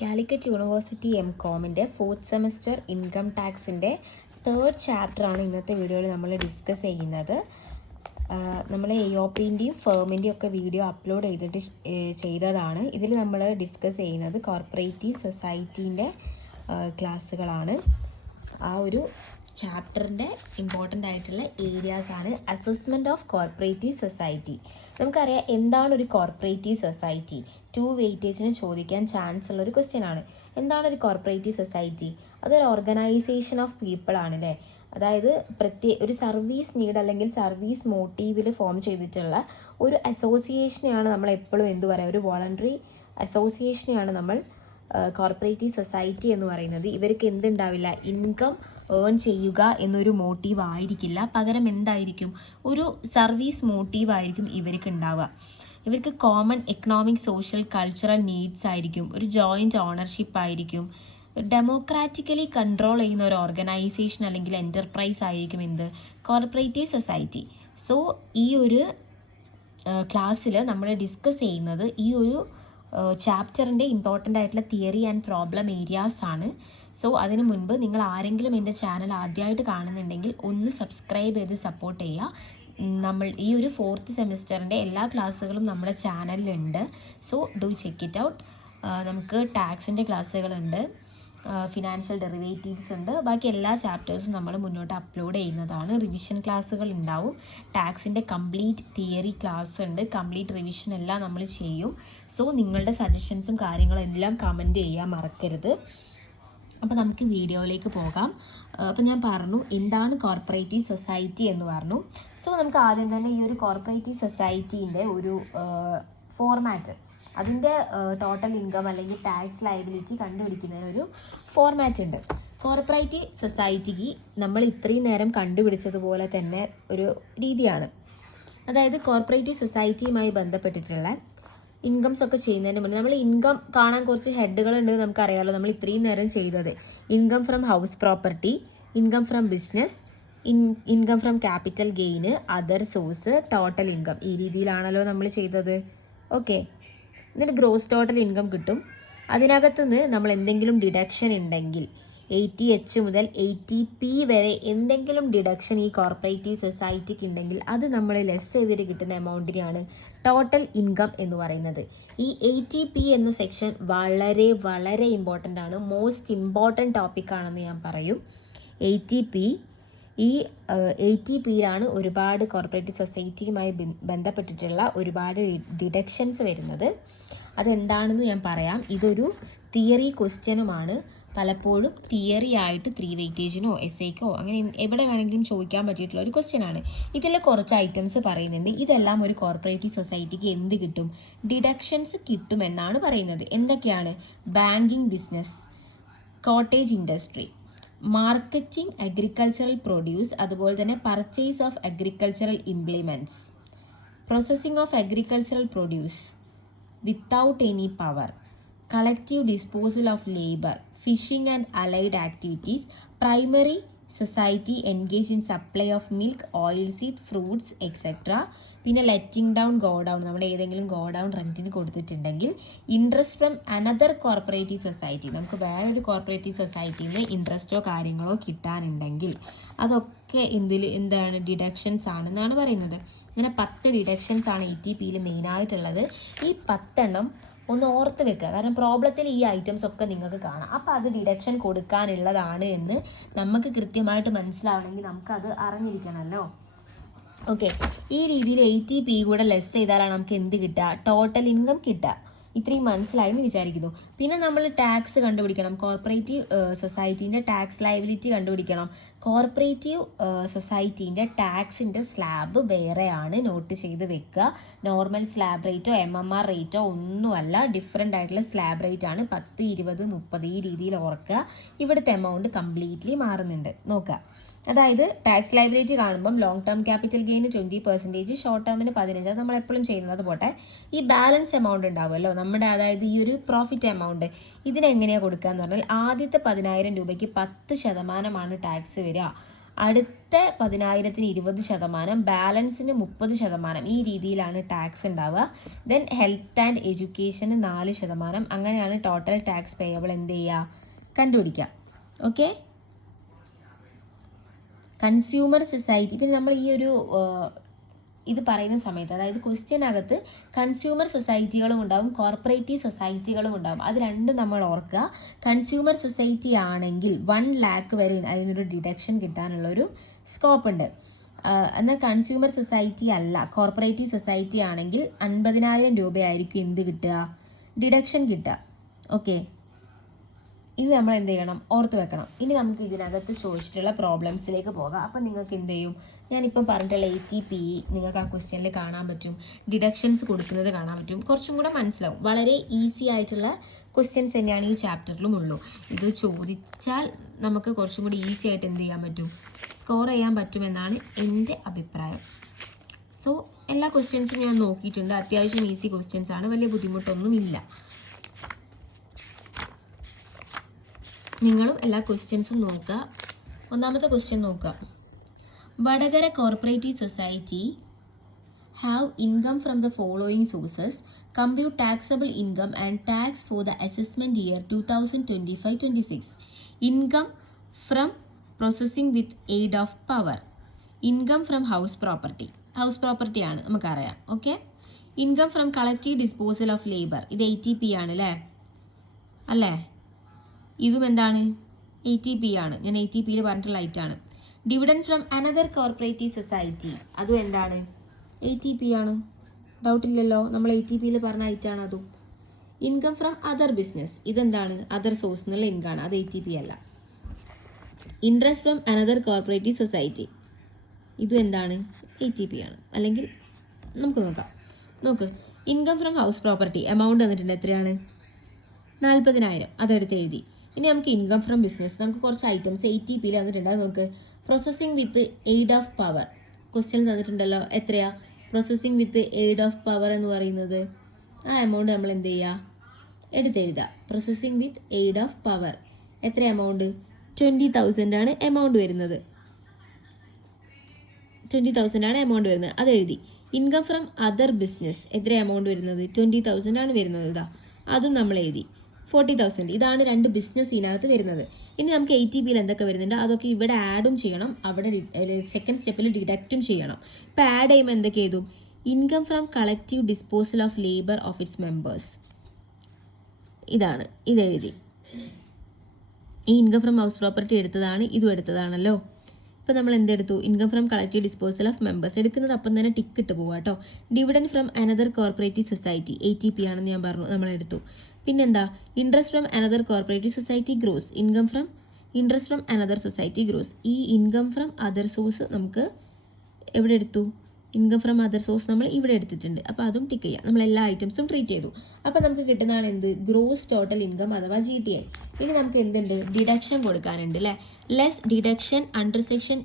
Calicut university എംകോമിൻ്റെ 4th semester income ടാക്സിൻ്റെ 3rd ചാപ്റ്ററാണ് ഇന്നത്തെ വീഡിയോയിൽ നമ്മൾ ഡിസ്കസ് ചെയ്യുന്നത്. നമ്മൾ എഒപിൻ്റെയും ഫേമിൻ്റെയും ഒക്കെ വീഡിയോ അപ്ലോഡ് ചെയ്തതാണ്. ഇതിൽ നമ്മൾ ഡിസ്കസ് ചെയ്യുന്നത് കോർപ്പറേറ്റീവ് സൊസൈറ്റീൻ്റെ ക്ലാസ്സുകളാണ്. ആ ഒരു ചാപ്റ്ററിൻ്റെ ഇമ്പോർട്ടൻ്റ് ആയിട്ടുള്ള ഏരിയാസാണ് അസസ്മെൻറ്റ് ഓഫ് കോർപ്പറേറ്റീവ് സൊസൈറ്റി. നമുക്കറിയാം എന്താണ് ഒരു കോർപ്പറേറ്റീവ് സൊസൈറ്റി. 2 വെയിറ്റേജിന് ചോദിക്കാൻ ചാൻസ് ഉള്ളൊരു ക്വസ്റ്റ്യൻ ആണ്. എന്താണ് ഒരു കോർപ്പറേറ്റീവ് സൊസൈറ്റി? അതൊരു ഓർഗനൈസേഷൻ ഓഫ് പീപ്പിൾ ആണല്ലേ. അതായത് ഒരു സർവീസ് നീഡ് അല്ലെങ്കിൽ സർവീസ് മോട്ടീവിൽ ഫോം ചെയ്തിട്ടുള്ള ഒരു അസോസിയേഷനെയാണ് നമ്മൾ എപ്പോഴും എന്ത് പറയുക, ഒരു വോളണ്ടറി അസോസിയേഷനെയാണ് നമ്മൾ കോർപ്പറേറ്റീവ് സൊസൈറ്റി എന്ന് പറയുന്നത്. ഇവർക്ക് എന്തുണ്ടാവില്ല, ഇൻകം ഏൺ ചെയ്യുക എന്നൊരു മോട്ടീവ് ആയിരിക്കില്ല, പകരം എന്തായിരിക്കും, ഒരു സർവീസ് മോട്ടീവ് ആയിരിക്കും ഇവർക്ക് ഉണ്ടാവുക. ഇവർക്ക് common economic social cultural needs ആയിരിക്കും, ഒരു ജോയിൻറ്റ് ഓണർഷിപ്പ് ആയിരിക്കും, ഡെമോക്രാറ്റിക്കലി കൺട്രോൾ ചെയ്യുന്ന ഒരു ഓർഗനൈസേഷൻ അല്ലെങ്കിൽ എൻ്റർപ്രൈസ് ആയിരിക്കും എന്ത്, കോർപ്പറേറ്റീവ് സൊസൈറ്റി. സോ ഈ ഒരു ക്ലാസ്സിൽ നമ്മൾ ഡിസ്കസ് ചെയ്യുന്നത് ഈ ഒരു ചാപ്റ്ററിൻ്റെ ഇമ്പോർട്ടൻ്റ് ആയിട്ടുള്ള തിയറി ആൻഡ് പ്രോബ്ലം ഏരിയാസ് ആണ്. സോ അതിന് മുൻപ് നിങ്ങൾ ആരെങ്കിലും എൻ്റെ ചാനൽ ആദ്യമായിട്ട് കാണുന്നുണ്ടെങ്കിൽ ഒന്ന് സബ്സ്ക്രൈബ് ചെയ്ത് സപ്പോർട്ട് ചെയ്യുക. നമ്മൾ ഈ ഒരു 4th സെമസ്റ്ററിൻ്റെ എല്ലാ ക്ലാസ്സുകളും നമ്മുടെ ചാനലിലുണ്ട്. So do check it out. നമുക്ക് ടാക്സിൻ്റെ ക്ലാസ്സുകളുണ്ട്, ഫിനാൻഷ്യൽ ഡെറിവേറ്റീവ്സ് ഉണ്ട്, ബാക്കി എല്ലാ ചാപ്റ്റേഴ്സും നമ്മൾ മുന്നോട്ട് അപ്ലോഡ് ചെയ്യുന്നതാണ്. റിവിഷൻ ക്ലാസ്സുകൾ ഉണ്ടാവും, ടാക്സിൻ്റെ കംപ്ലീറ്റ് തിയറി ക്ലാസ് ഉണ്ട്, കംപ്ലീറ്റ് റിവിഷൻ എല്ലാം നമ്മൾ ചെയ്യും. സോ നിങ്ങളുടെ സജഷൻസും കാര്യങ്ങളും എല്ലാം കമൻറ്റ് ചെയ്യാൻ മറക്കരുത്. അപ്പോൾ നമുക്ക് വീഡിയോയിലേക്ക് പോകാം. അപ്പോൾ ഞാൻ പറഞ്ഞു എന്താണ് കോർപ്പറേറ്റീവ് സൊസൈറ്റി എന്ന് പറഞ്ഞു. സോ നമുക്ക് ആദ്യം തന്നെ ഈ ഒരു കോർപ്പറേറ്റീവ് സൊസൈറ്റീൻ്റെ ഒരു ഫോർമാറ്റ്, അതിൻ്റെ ടോട്ടൽ ഇൻകം അല്ലെങ്കിൽ ടാക്സ് ലയബിലിറ്റി കണ്ടുപിടിക്കുന്നതിനൊരു ഫോർമാറ്റ് ഉണ്ട്. കോർപ്പറേറ്റീവ് സൊസൈറ്റിക്ക് നമ്മൾ ഇത്രയും നേരം കണ്ടുപിടിച്ചതുപോലെ തന്നെ ഒരു രീതിയാണ്. അതായത് കോർപ്പറേറ്റീവ് സൊസൈറ്റിയുമായി ബന്ധപ്പെട്ടിട്ടുള്ള ഇൻകംസ് ഒക്കെ ചെയ്യുന്നതിന് മുന്നേ നമ്മൾ ഇൻകം കാണാൻ കുറച്ച് ഹെഡുകളുണ്ട് നമുക്കറിയാമല്ലോ. നമ്മൾ ഇത്രയും നേരം ചെയ്തത് income from house property, income from business, income from capital gain, other source, total income, ഈ രീതിയിലാണല്ലോ നമ്മൾ ചെയ്തത്. ഓക്കെ, എന്നിട്ട് ഗ്രോസ് ടോട്ടൽ ഇൻകം കിട്ടും. അതിനകത്തുനിന്ന് നമ്മൾ എന്തെങ്കിലും ഡിഡക്ഷൻ ഉണ്ടെങ്കിൽ 80H മുതൽ 80P വരെ എന്തെങ്കിലും ഡിഡക്ഷൻ ഈ കോർപ്പറേറ്റീവ് സൊസൈറ്റിക്ക് ഉണ്ടെങ്കിൽ അത് നമ്മൾ ലെസ് ചെയ്തിട്ട് കിട്ടുന്ന എമൗണ്ടിനെയാണ് ടോട്ടൽ ഇൻകം എന്ന് പറയുന്നത്. ഈ 80P എന്ന സെക്ഷൻ വളരെ വളരെ ഇമ്പോർട്ടൻ്റ് ആണ്, മോസ്റ്റ് ഇമ്പോർട്ടൻ്റ് ടോപ്പിക്കാണെന്ന് ഞാൻ പറയും. 80P, ഈ 80Pയിലാണ് ഒരുപാട് കോർപ്പറേറ്റീവ് സൊസൈറ്റിയുമായി ബന്ധപ്പെട്ടിട്ടുള്ള ഒരുപാട് ഡിഡക്ഷൻസ് വരുന്നത്. അതെന്താണെന്ന് ഞാൻ പറയാം. ഇതൊരു തിയറി ക്വസ്റ്റ്യനുമാണ്. പലപ്പോഴും തിയറി ആയിട്ട് 3 വെയിറ്റേജിനോ എസ്സേക്കോ അങ്ങനെ എവിടെ വേണമെങ്കിലും ചോദിക്കാൻ പറ്റിയിട്ടുള്ള ഒരു ക്വസ്റ്റ്യനാണ്. ഇതിൽ കുറച്ച് ഐറ്റംസ് പറയുന്നുണ്ട്. ഇതെല്ലാം ഒരു കോർപ്പറേറ്റീവ് സൊസൈറ്റിക്ക് എന്ത് കിട്ടും, ഡിഡക്ഷൻസ് കിട്ടുമെന്നാണ് പറയുന്നത്. എന്തൊക്കെയാണ്? Banking business, cottage industry, marketing agricultural produce, അതുപോലെ തന്നെ purchase of agricultural implements, processing of agricultural produce without any power, collective disposal of labor, fishing and allied activities, primary society engaged in supply of milk, oilseed, fruits, etc. പിന്നെ letting down, go down, നമ്മൾ ഏതെങ്കിലും go down റെൻറ്റിന് കൊടുത്തിട്ടുണ്ടെങ്കിൽ, interest from another cooperative society, നമുക്ക് വേറൊരു corporative സൊസൈറ്റിയിൽ നിന്ന് ഇൻട്രസ്റ്റോ കാര്യങ്ങളോ കിട്ടാനുണ്ടെങ്കിൽ അതൊക്കെ എന്താണ് ഡിഡക്ഷൻസ് ആണെന്നാണ് പറയുന്നത്. ഇങ്ങനെ 10 ഡിഡക്ഷൻസ് ആണ് 80Pയിൽ മെയിനായിട്ടുള്ളത്. ഈ 10 ഒന്ന് ഓർത്ത് വെക്കുക, കാരണം പ്രോബ്ലത്തിൽ ഈ ഐറ്റംസ് ഒക്കെ നിങ്ങൾക്ക് കാണാം. അപ്പോൾ അത് ഡിഡക്ഷൻ കൊടുക്കാനുള്ളതാണ് എന്ന് നമുക്ക് കൃത്യമായിട്ട് മനസ്സിലാവണമെങ്കിൽ നമുക്കത് അറിഞ്ഞിരിക്കണമല്ലോ. ഓക്കെ, ഈ രീതിയിൽ 80P കൂടെ ലെസ് ചെയ്താലാണ് നമുക്ക് എന്ത് കിട്ടുക, ടോട്ടൽ ഇൻകം കിട്ടുക. ഇത്രയും മനസ്സിലായി എന്ന് വിചാരിക്കുന്നു. പിന്നെ നമ്മൾ ടാക്സ് കണ്ടുപിടിക്കണം. കോർപ്പറേറ്റീവ് സൊസൈറ്റീൻ്റെ ടാക്സ് ലയബിലിറ്റി കണ്ടുപിടിക്കണം. കോർപ്പറേറ്റീവ് സൊസൈറ്റീൻ്റെ ടാക്സിൻ്റെ സ്ലാബ് വേറെയാണ്, നോട്ട് ചെയ്ത് വെക്കുക. നോർമൽ സ്ലാബ് റേറ്റോ MMR റേറ്റോ ഒന്നുമല്ല, ഡിഫറെൻ്റ് ആയിട്ടുള്ള സ്ലാബ് റേറ്റ് ആണ്. 10, 20, 30 ഈ രീതിയിൽ ഓർക്കുക. ഇവിടുത്തെ എമൗണ്ട് കംപ്ലീറ്റ്ലി മാറുന്നുണ്ട് നോക്കുക. അതായത് ടാക്സ് ലയബിലിറ്റി കാണുമ്പം long term capital gain 20%, short ടേമിന് 15%, അത് നമ്മൾ എപ്പോഴും ചെയ്യുന്നത് പോട്ടെ. ഈ ബാലൻസ് എമൗണ്ട് ഉണ്ടാവുമല്ലോ നമ്മുടെ, അതായത് ഈ ഒരു പ്രോഫിറ്റ് എമൗണ്ട്, ഇതിനെങ്ങനെയാണ് കൊടുക്കുക എന്ന് പറഞ്ഞാൽ ആദ്യത്തെ 10,000 രൂപയ്ക്ക് 10% ടാക്സ് വരിക. അടുത്ത 10,000-ന് 20%, ബാലൻസിന് 30%, ഈ രീതിയിലാണ് ടാക്സ് ഉണ്ടാവുക. ദെൻ ഹെൽത്ത് ആൻഡ് എഡ്യൂക്കേഷന് 4%. അങ്ങനെയാണ് ടോട്ടൽ ടാക്സ് പേയബിൾ എന്ത് ചെയ്യുക, കണ്ടുപിടിക്കുക. Okay, consumer society. പിന്നെ നമ്മൾ ഈ ഒരു ഇത് പറയുന്ന സമയത്ത്, അതായത് ക്വസ്റ്റ്യനകത്ത് കൺസ്യൂമർ സൊസൈറ്റികളും ഉണ്ടാവും, കോർപ്പറേറ്റീവ് സൊസൈറ്റികളും ഉണ്ടാവും. അത് രണ്ടും നമ്മൾ ഓർക്കുക. കൺസ്യൂമർ സൊസൈറ്റി ആണെങ്കിൽ 1 lakh വരെ അതിനൊരു ഡിഡക്ഷൻ കിട്ടാനുള്ളൊരു സ്കോപ്പ് ഉണ്ട്. എന്നാൽ കൺസ്യൂമർ സൊസൈറ്റി അല്ല, കോർപ്പറേറ്റീവ് സൊസൈറ്റി ആണെങ്കിൽ 50,000 രൂപയായിരിക്കും എന്ത് കിട്ടുക, ഡിഡക്ഷൻ കിട്ടുക. ഓക്കെ, ഇത് നമ്മൾ എന്ത് ചെയ്യണം, ഓർത്ത് വെക്കണം. ഇനി നമുക്ക് ഇതിനകത്ത് ചോദിച്ചിട്ടുള്ള പ്രോബ്ലംസിലേക്ക് പോകാം. അപ്പം നിങ്ങൾക്ക് എന്ത് ചെയ്യും, ഞാനിപ്പം പറഞ്ഞിട്ടുള്ള ATP നിങ്ങൾക്ക് ആ ക്വസ്റ്റ്യനിൽ കാണാൻ പറ്റും, ഡിഡക്ഷൻസ് കൊടുക്കുന്നത് കാണാൻ പറ്റും, കുറച്ചും കൂടെ മനസ്സിലാവും. വളരെ ഈസി ആയിട്ടുള്ള ക്വസ്റ്റ്യൻസ് തന്നെയാണ് ഈ ചാപ്റ്ററിലും ഉള്ളൂ. ഇത് ചോദിച്ചാൽ നമുക്ക് കുറച്ചും കൂടി ഈസി ആയിട്ട് എന്ത് ചെയ്യാൻ പറ്റും, സ്കോർ ചെയ്യാൻ പറ്റുമെന്നാണ് എൻ്റെ അഭിപ്രായം. സോ എല്ലാ ക്വസ്റ്റ്യൻസും ഞാൻ നോക്കിയിട്ടുണ്ട്. അത്യാവശ്യം ഈസി ക്വസ്റ്റ്യൻസ് ആണ്, വലിയ ബുദ്ധിമുട്ടൊന്നുമില്ല. നിങ്ങളും എല്ലാ ക്വസ്റ്റ്യൻസും നോക്കുക. ഒന്നാമത്തെ ക്വസ്റ്റ്യൻ നോക്കുക. Vadakara corporative society have income from the following sources. Compute taxable income and tax for the assessment year 2025-26. Income from processing with aid of power. Income from house property. House പ്രോപ്പർട്ടിയാണ് നമുക്കറിയാം. Okay, income from collective disposal of labour. ഇത് ATP ആണ് അല്ലേ? ഇതും എന്താണ്, ATP ആണ്. ഞാൻ ATPയിൽ പറഞ്ഞിട്ടുള്ള ഐറ്റാണ്. Dividend from another cooperative society, അതും എന്താണ്, ATP ആണ്. ഡൗട്ടില്ലല്ലോ, നമ്മൾ ATPയിൽ പറഞ്ഞ ഐറ്റാണ് അതും. ഇൻകം ഫ്രം അതർ ബിസിനസ്, ഇതെന്താണ്, അതർ സോഴ്സ് എന്നുള്ള ഇൻകാണ്, അത് ATP അല്ല. Interest from another cooperative society, ഇതും എന്താണ്, ATP ആണ്. അല്ലെങ്കിൽ നമുക്ക് നോക്ക്. Income from house property amount വന്നിട്ടുണ്ട്, എത്രയാണ്, 40,000. അതെടുത്ത് എഴുതി. ഇനി നമുക്ക് ഇൻകം ഫ്രം ബിസിനസ്, നമുക്ക് കുറച്ച് ഐറ്റംസ് ATPയിൽ വന്നിട്ടുണ്ട്. അത് നോക്ക്. Processing with aid of power, question തന്നിട്ടുണ്ടല്ലോ. എത്രയാ processing with aid of power എന്ന് പറയുന്നത്? ആ എമൗണ്ട് നമ്മൾ എന്ത് ചെയ്യുക, എടുത്തെഴുതുക. Processing with aid of power എത്ര എമൗണ്ട്, 20,000 ആണ് എമൗണ്ട് വരുന്നത്. 20,000 ആണ് എമൗണ്ട് വരുന്നത്, അത് എഴുതി. ഇൻകം ഫ്രം അതർ ബിസിനസ് എത്ര എമൗണ്ട് വരുന്നത്, 20,000 ആണ് വരുന്നത്. ഇതാ അതും നമ്മൾ എഴുതി. 40,000. ഇതാണ് 2 ബിസിനസ് ഇതിനകത്ത് വരുന്നത്. ഇനി നമുക്ക് ATPയിൽ എന്തൊക്കെ വരുന്നുണ്ട് അതൊക്കെ ഇവിടെ ആഡും ചെയ്യണം, അവിടെ സെക്കൻഡ് സ്റ്റെപ്പിൽ ഡിഡക്റ്റും ചെയ്യണം. ഇപ്പോൾ ആഡ് ചെയ്യുമ്പോൾ എന്തൊക്കെ ചെയ്തു, income from collective disposal of labour of its members, ഇതെഴുതി. ഈ ഇൻകം ഫ്രം ഹൗസ് പ്രോപ്പർട്ടി എടുത്തതാണ്, ഇതും എടുത്തതാണല്ലോ. ഇപ്പോൾ നമ്മൾ എന്തെടുത്തു, income from collective disposal of members എടുക്കുന്നത് അപ്പം തന്നെ ടിക്ക് ഇട്ട് പോവാം കേട്ടോ. Dividend from another cooperative society, ATP ആണെന്ന് ഞാൻ പറഞ്ഞു, നമ്മളെടുത്തു. പിന്നെന്താ, interest from another cooperative society gross. Income from interest from another society gross. ഈ ഇൻകം ഫ്രം അതർ സോഴ്സ് നമുക്ക് എവിടെ എടുത്തു, ഇൻകം ഫ്രം അതർ സോഴ്സ് നമ്മൾ ഇവിടെ എടുത്തിട്ടുണ്ട്. അപ്പോൾ അതും ടിക്ക് ചെയ്യാം. നമ്മൾ എല്ലാ ഐറ്റംസും ട്രീറ്റ് ചെയ്തു. അപ്പോൾ നമുക്ക് കിട്ടുന്നതാണ് എന്ത്, ഗ്രോസ് ടോട്ടൽ ഇൻകം അഥവാ GTI. ഇനി നമുക്ക് എന്തുണ്ട്, ഡിഡക്ഷൻ കൊടുക്കാനുണ്ട് അല്ലേ. ലെസ് ഡിഡക്ഷൻ അണ്ടർ സെക്ഷൻ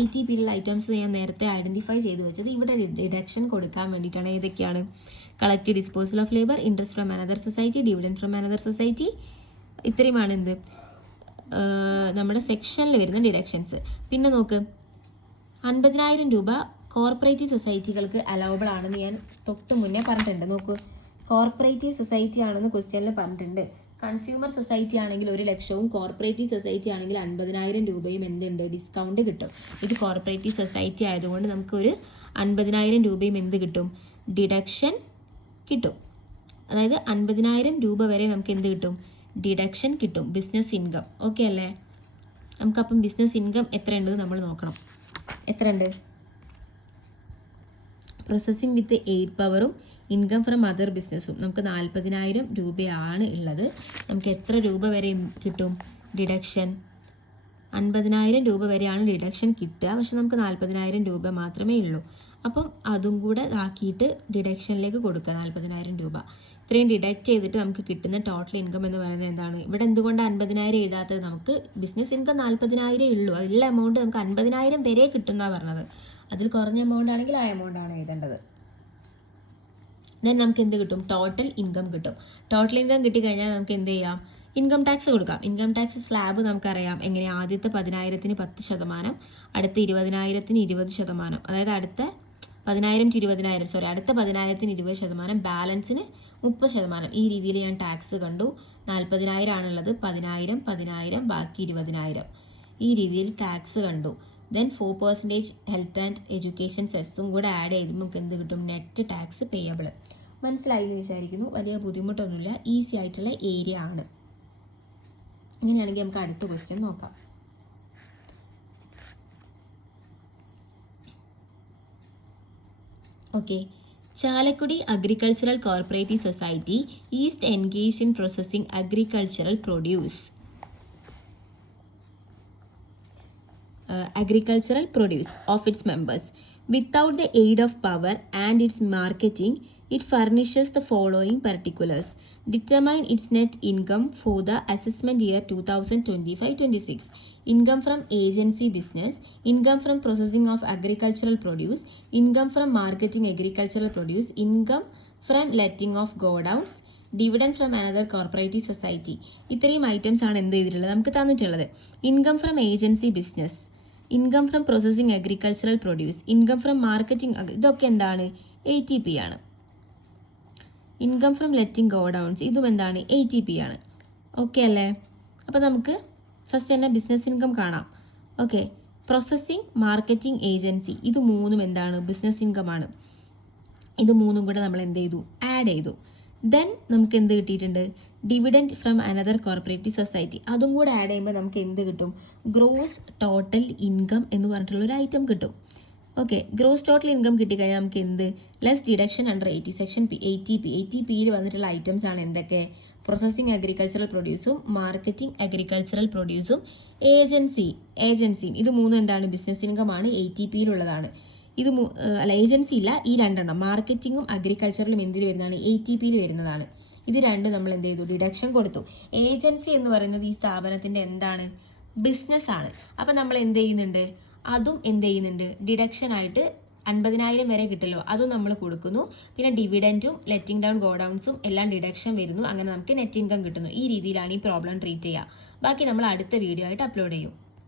ATPയിലുള്ള ഐറ്റംസ് ഞാൻ നേരത്തെ ഐഡൻറ്റിഫൈ ചെയ്ത് വെച്ചത് ഇവിടെ ഡിഡക്ഷൻ കൊടുക്കാൻ വേണ്ടിയിട്ടാണ്. ഏതൊക്കെയാണ്, collective disposal of labour, interest from another society, dividend from another society. ഇത്രയുമാണ് എന്ത് നമ്മുടെ സെക്ഷനിൽ വരുന്ന ഡിഡക്ഷൻസ്. പിന്നെ നോക്ക്, 50,000 രൂപ കോർപ്പറേറ്റീവ് സൊസൈറ്റികൾക്ക് അലൗബിൾ ആണെന്ന് ഞാൻ തൊട്ട് മുന്നേ പറഞ്ഞിട്ടുണ്ട്. നോക്കൂ, കോർപ്പറേറ്റീവ് സൊസൈറ്റി ആണെന്ന് ക്വസ്റ്റ്യനിൽ പറഞ്ഞിട്ടുണ്ട്. കൺസ്യൂമർ സൊസൈറ്റി ആണെങ്കിൽ 1,00,000, കോർപ്പറേറ്റീവ് സൊസൈറ്റി ആണെങ്കിൽ 50,000 രൂപയും എന്തുണ്ട്, ഡിസ്കൗണ്ട് കിട്ടും. ഇത് കോർപ്പറേറ്റീവ് സൊസൈറ്റി ആയതുകൊണ്ട് നമുക്ക് ഒരു 50,000 രൂപയും എന്ത് കിട്ടും, ഡിഡക്ഷൻ കിട്ടും. അതായത് 50,000 രൂപ വരെ നമുക്ക് എന്ത് കിട്ടും, ഡിഡക്ഷൻ കിട്ടും. ബിസിനസ് ഇൻകം ഓക്കെ അല്ലേ. നമുക്കപ്പം ബിസിനസ് ഇൻകം എത്രയുണ്ട് നമ്മൾ നോക്കണം. എത്രയുണ്ട്, പ്രോസസ്സിംഗ് വിത്ത് എയ്ഡ് പവറും ഇൻകം ഫ്രം അതർ ബിസിനസ്സും നമുക്ക് 40,000 രൂപയാണ് ഉള്ളത്. നമുക്ക് എത്ര രൂപ വരെ കിട്ടും ഡിഡക്ഷൻ, 50,000 രൂപ വരെയാണ് ഡിഡക്ഷൻ കിട്ടുക. പക്ഷെ നമുക്ക് 40,000 രൂപ മാത്രമേ ഉള്ളൂ. അപ്പം അതും കൂടെ ആക്കിയിട്ട് ഡിഡക്ഷനിലേക്ക് കൊടുക്കുക 40,000 രൂപ. ഇത്രയും ഡിഡക്റ്റ് ചെയ്തിട്ട് നമുക്ക് കിട്ടുന്ന ടോട്ടൽ ഇൻകം എന്ന് പറയുന്നത് എന്താണ്, ഇവിടെ എന്തുകൊണ്ട് 50,000 എഴുതാത്തത്, നമുക്ക് ബിസിനസ് ഇൻകം 40,000 ഉള്ളൂ. ഉള്ള എമൗണ്ട് നമുക്ക് 50,000 വരെ കിട്ടുമെന്നാണ് പറഞ്ഞത്. അതിൽ കുറഞ്ഞ എമൗണ്ട് ആണെങ്കിൽ ആ എമൗണ്ട് ആണ് എഴുതേണ്ടത്. ദെൻ നമുക്ക് എന്ത് കിട്ടും, ടോട്ടൽ ഇൻകം കിട്ടും. ടോട്ടൽ ഇൻകം കിട്ടിക്കഴിഞ്ഞാൽ നമുക്ക് എന്ത് ചെയ്യാം, ഇൻകം ടാക്സ് കൊടുക്കാം. ഇൻകം ടാക്സ് സ്ലാബ് നമുക്കറിയാം എങ്ങനെ, ആദ്യത്തെ 10,000-ന് 10%, അടുത്ത 20,000-ന് 20%, അതായത് അടുത്ത 10,000 to 20,000 അടുത്ത 10,000-ന് 20%, ബാലൻസിന് 30%. ഈ രീതിയിൽ ഞാൻ ടാക്സ് കണ്ടു. 40,000 ആണുള്ളത്, 10,000, 10,000, ബാക്കി 20,000. ഈ രീതിയിൽ ടാക്സ് കണ്ടു. ദെൻ 4% ഹെൽത്ത് ആൻഡ് എഡ്യൂക്കേഷൻ സെസ്സും കൂടെ ആഡ് ചെയ്ത് നമുക്ക് എന്ത് കിട്ടും? Net tax payable. മനസ്സിലായി എന്ന് വിചാരിക്കുന്നു. വലിയ ബുദ്ധിമുട്ടൊന്നുമില്ല, ഈസി ആയിട്ടുള്ള ഏരിയ ആണ്. അങ്ങനെയാണെങ്കിൽ നമുക്ക് അടുത്ത ക്വസ്റ്റ്യൻ നോക്കാം. Okay, Chalakudy agricultural corporative society is engaged in processing agricultural produce of its members. Without the aid of power and its marketing, it furnishes the following particulars. Determine its net income for the assessment year 2025-26. Income from agency business, income from processing of agricultural produce, income from marketing agricultural produce, income from letting of godowns, dividend from another cooperative society. ഇത്രയും items ആണ് എന്ത് ചെയ്തിട്ടുള്ളത്, നമുക്ക് തന്നിട്ടുള്ളത്. Income from agency business, income from processing agricultural produce, income from marketing, ഇതൊക്കെ എന്താണ്? ATP ആണ്. Income from letting godowns, ഇതും എന്താണ്? ATP ആണ്. ഓക്കെ അല്ലേ? അപ്പോൾ നമുക്ക് ഫസ്റ്റ് തന്നെ ബിസിനസ് ഇൻകം കാണാം. ഓക്കെ, പ്രോസസ്സിംഗ്, മാർക്കറ്റിംഗ്, ഏജൻസി, ഇത് മൂന്നും എന്താണ്? ബിസിനസ് ഇൻകം ആണ്. ഇത് മൂന്നും കൂടെ നമ്മൾ എന്ത് ചെയ്തു? ആഡ് ചെയ്തു. ദെൻ നമുക്ക് എന്ത് കിട്ടിയിട്ടുണ്ട്? Dividend from another cooperative society, അതും കൂടെ ആഡ് ചെയ്യുമ്പോൾ നമുക്ക് എന്ത് കിട്ടും? ഗ്രോസ് ടോട്ടൽ ഇൻകം എന്ന് പറഞ്ഞിട്ടുള്ളൊരു ഐറ്റം കിട്ടും. ഓക്കെ, ഗ്രോസ് ടോട്ടൽ ഇൻകം കിട്ടിക്കഴിഞ്ഞാൽ നമുക്ക് എന്ത്? Less deduction under 80 section ATP. ATPയിൽ വന്നിട്ടുള്ള ഐറ്റംസ് ആണ് എന്തൊക്കെ? പ്രോസസ്സിംഗ് അഗ്രികൾച്ചറൽ പ്രൊഡ്യൂസും മാർക്കറ്റിംഗ് അഗ്രികൾച്ചറൽ പ്രൊഡ്യൂസും ഏജൻസിയും. ഇത് മൂന്നും എന്താണ്? ബിസിനസ് ഇൻകം ആണ്, ATPയിലുള്ളതാണ്. ഇത് ഏജൻസി ഇല്ല, ഈ രണ്ടെണ്ണം മാർക്കറ്റിങ്ങും അഗ്രികൾച്ചറലും എന്തിൽ വരുന്നതാണ്? ATPയിൽ വരുന്നതാണ്. ഇത് രണ്ടും നമ്മൾ എന്ത് ചെയ്തു? ഡിഡക്ഷൻ കൊടുത്തു. ഏജൻസി എന്ന് പറയുന്നത് ഈ സ്ഥാപനത്തിൻ്റെ എന്താണ്? ബിസിനസ് ആണ്. അപ്പം നമ്മൾ എന്ത് ചെയ്യുന്നുണ്ട്? അതും എന്ത് ചെയ്യുന്നുണ്ട്? ഡിഡക്ഷൻ ആയിട്ട് 50,000 വരെ കിട്ടല്ലോ, അതും നമ്മൾ കൊടുക്കുന്നു. പിന്നെ ഡിവിഡൻറ്റും ലെറ്റിംഗ് ഡൗൺ ഗോഡൗൺസും എല്ലാം ഡിഡക്ഷൻ വരുന്നു. അങ്ങനെ നമുക്ക് നെറ്റ് ഇൻകം കിട്ടുന്നു. ഈ രീതിയിലാണ് ഈ പ്രോബ്ലം ട്രീറ്റ് ചെയ്യുക. ബാക്കി നമ്മൾ അടുത്ത വീഡിയോ ആയിട്ട് അപ്ലോഡ് ചെയ്യും.